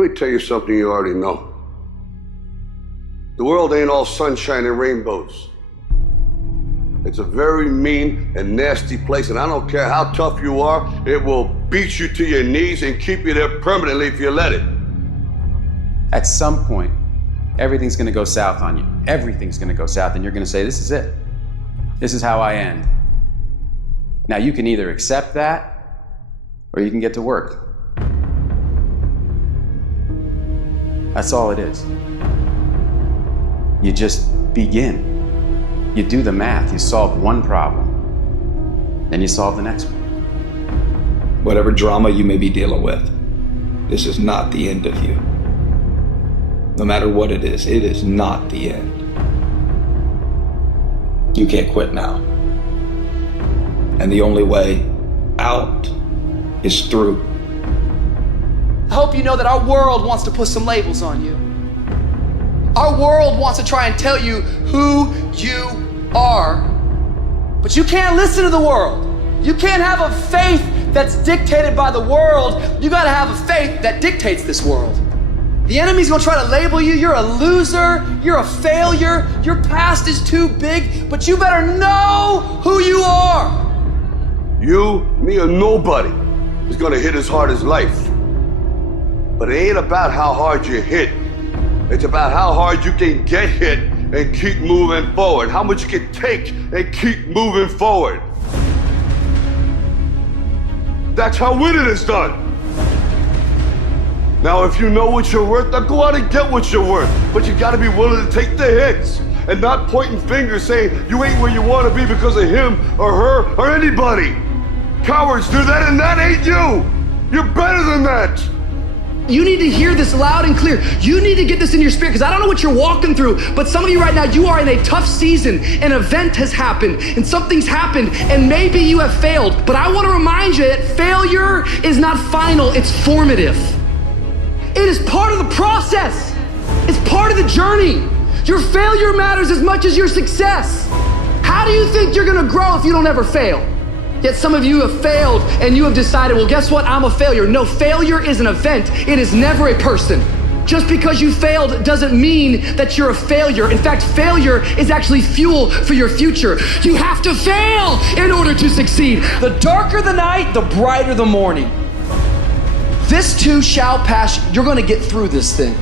Let me tell you something you already know. The world ain't all sunshine and rainbows. It's a very mean and nasty place, and I don't care how tough you are, it will beat you to your knees and keep you there permanently if you let it. At some point, everything's gonna go south on you. Everything's gonna go south, and you're gonna say, this is it. This is how I end. Now you can either accept that, or you can get to work. That's all it is. You just begin. You do the math, you solve one problem, then you solve the next one. Whatever drama you may be dealing with, this is not the end of you. No matter what it is not the end. You can't quit now. And the only way out is through. I hope you know that our world wants to put some labels on you. Our world wants to try and tell you who you are. But you can't listen to the world. You can't have a faith that's dictated by the world. You gotta have a faith that dictates this world. The enemy's gonna try to label you. You're a loser, you're a failure, your past is too big, but you better know who you are. You, me, or nobody is gonna hit as hard as life. But it ain't about how hard you hit. It's about how hard you can get hit and keep moving forward. How much you can take and keep moving forward. That's how winning is done. Now, if you know what you're worth, now go out and get what you're worth. But you gotta be willing to take the hits and not pointing fingers saying you ain't where you wanna be because of him or her or anybody. Cowards do that, and that ain't you. You're better than that. You need to hear this loud and clear. You need to get this in your spirit, because I don't know what you're walking through, but some of you right now, you are in a tough season. An event has happened and something's happened, and maybe you have failed. But I want to remind you that failure is not final, it's formative. It is part of the process. It's part of the journey. Your failure matters as much as your success. How do you think you're gonna grow if you don't ever fail? Yet some of you have failed and you have decided, well, guess what? I'm a failure. No, failure is an event. It is never a person. Just because you failed doesn't mean that you're a failure. In fact, failure is actually fuel for your future. You have to fail in order to succeed. The darker the night, the brighter the morning. This too shall pass. You're gonna get through this thing.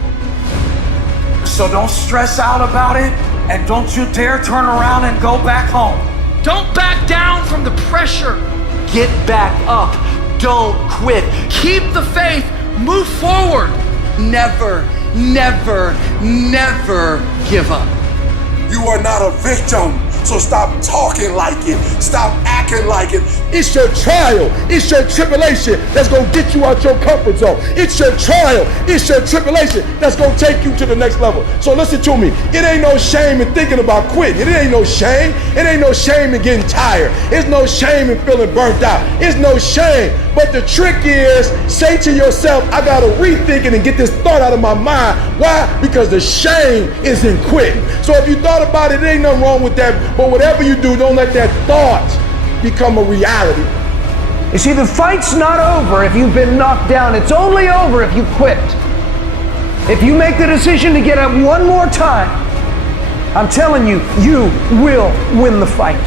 So don't stress out about it, and don't you dare turn around and go back home. Don't back down from the pressure. Get back up. Don't quit. Keep the faith. Move forward. Never, never, never give up. You are not a victim, so stop talking like it. Stop acting like it. It's your trial, it's your tribulation that's gonna get you out your comfort zone. It's your trial, it's your tribulation that's gonna take you to the next level. So listen to me, it ain't no shame in thinking about quitting. It ain't no shame. It ain't no shame in getting tired. It's no shame in feeling burnt out. It's no shame. But the trick is, say to yourself, I gotta rethink it and get this thought out of my mind. Why? Because the shame is in quitting. So if you thought about it, there ain't nothing wrong with that. But whatever you do, don't let that thought become a reality. You see, the fight's not over if you've been knocked down. It's only over if you quit. If you make the decision to get up one more time, I'm telling you, you will win the fight.